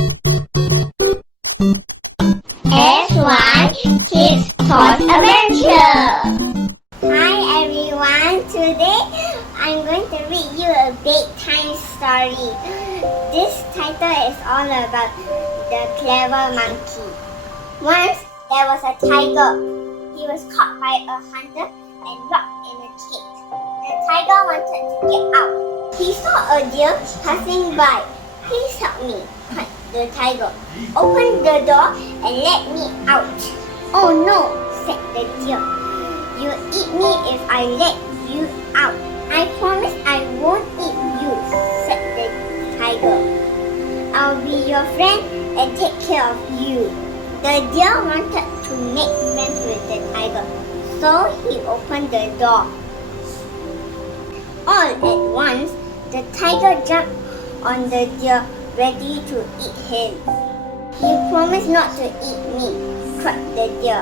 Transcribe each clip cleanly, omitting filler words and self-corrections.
S.Y. Kids Toys Adventure. Hi everyone, today I'm going to read you a bedtime story. This title is all about the clever monkey. Once there was a tiger. He was caught by a hunter and locked in a cage. The tiger wanted to get out. He saw a deer passing by. Please help me, cried the tiger. Open the door and let me out. Oh no, said the deer. You eat me if I let you out. I promise I won't eat you, said the tiger. I'll be your friend and take care of you. The deer wanted to make friends with the tiger, so he opened the door. All at once, the tiger jumped on the deer, ready to eat him. You promised not to eat me, cried the deer.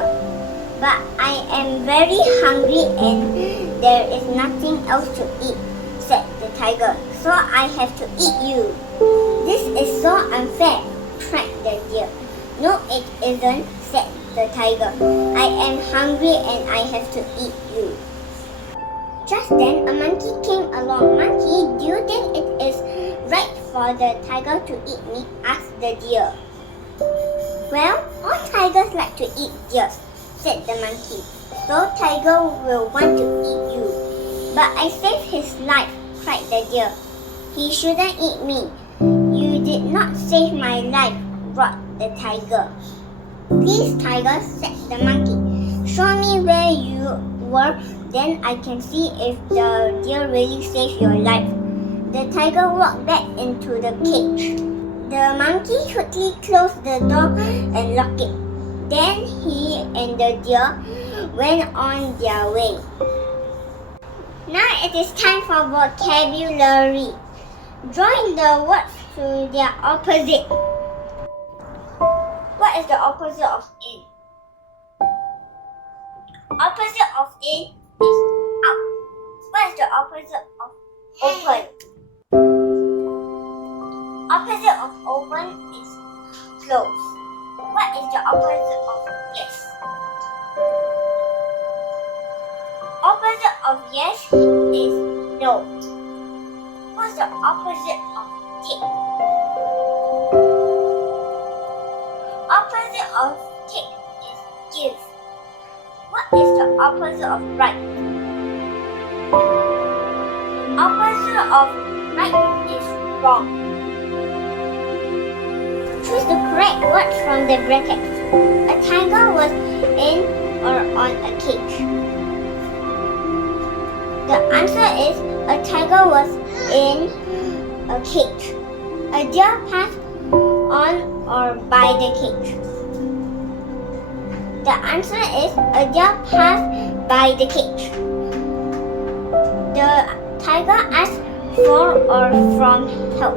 But I am very hungry and there is nothing else to eat, said the tiger, so I have to eat you. This is so unfair, cried the deer. No, it isn't, said the tiger. I am hungry and I have to eat you. Just then, a monkey came along. Monkey, do you think it is right for the tiger to eat me? Asked the deer. Well, all tigers like to eat deer, said the monkey. So tiger will want to eat you. But I saved his life, cried the deer. He shouldn't eat me. You did not save my life, roared the tiger. Please, tiger, said the monkey. Show me where you were, then I can see if the deer really saved your life. The tiger walked back into the cage. The monkey quickly closed the door and locked it. Then he and the deer went on their way. Now it is time for vocabulary. Join the words to their opposite. What is the opposite of in? Opposite of in is out. What is the opposite of open? Opposite of open is close. What is the opposite of yes? Opposite of yes is no. What's the opposite of take? Opposite of take is give. What is the opposite of right? Opposite of right is wrong. Choose the correct words from the brackets. A tiger was in or on a cage. The answer is a tiger was in a cage. A deer passed on or by the cage. The answer is a deer passed by the cage. The tiger asked for or from help.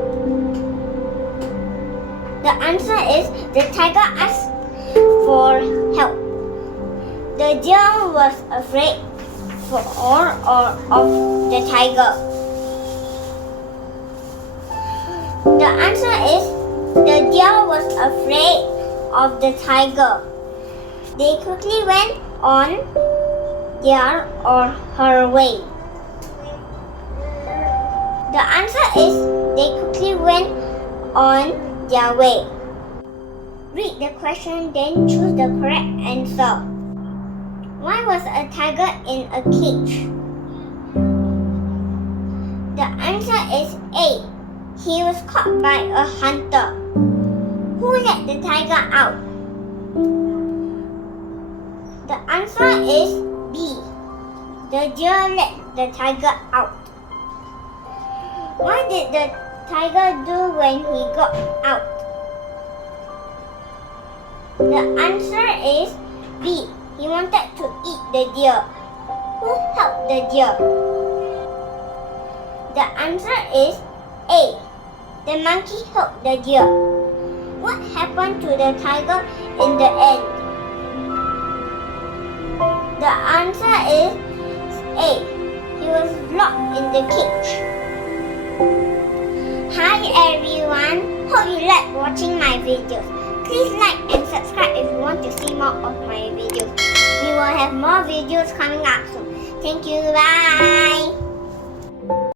The answer is the tiger asked for help. The deer was afraid for or of the tiger. The answer is the deer was afraid of the tiger. They quickly went on their or her way. The answer is they quickly went on their way. Read the question, then choose the correct answer. Why was a tiger in a cage? The answer is A. He was caught by a hunter. Who let the tiger out? The answer is B. The deer let the tiger out. What did the tiger do when he got out? The answer is B. He wanted to eat the deer. Who helped the deer? The answer is A. The monkey helped the deer. What happened to the tiger in the end? The answer is A. He was locked in the cage. Hi everyone. Hope hope you like watching my videos. Please like and subscribe if you want to see more of my videos. We will have more videos coming up soon. Thank you, bye.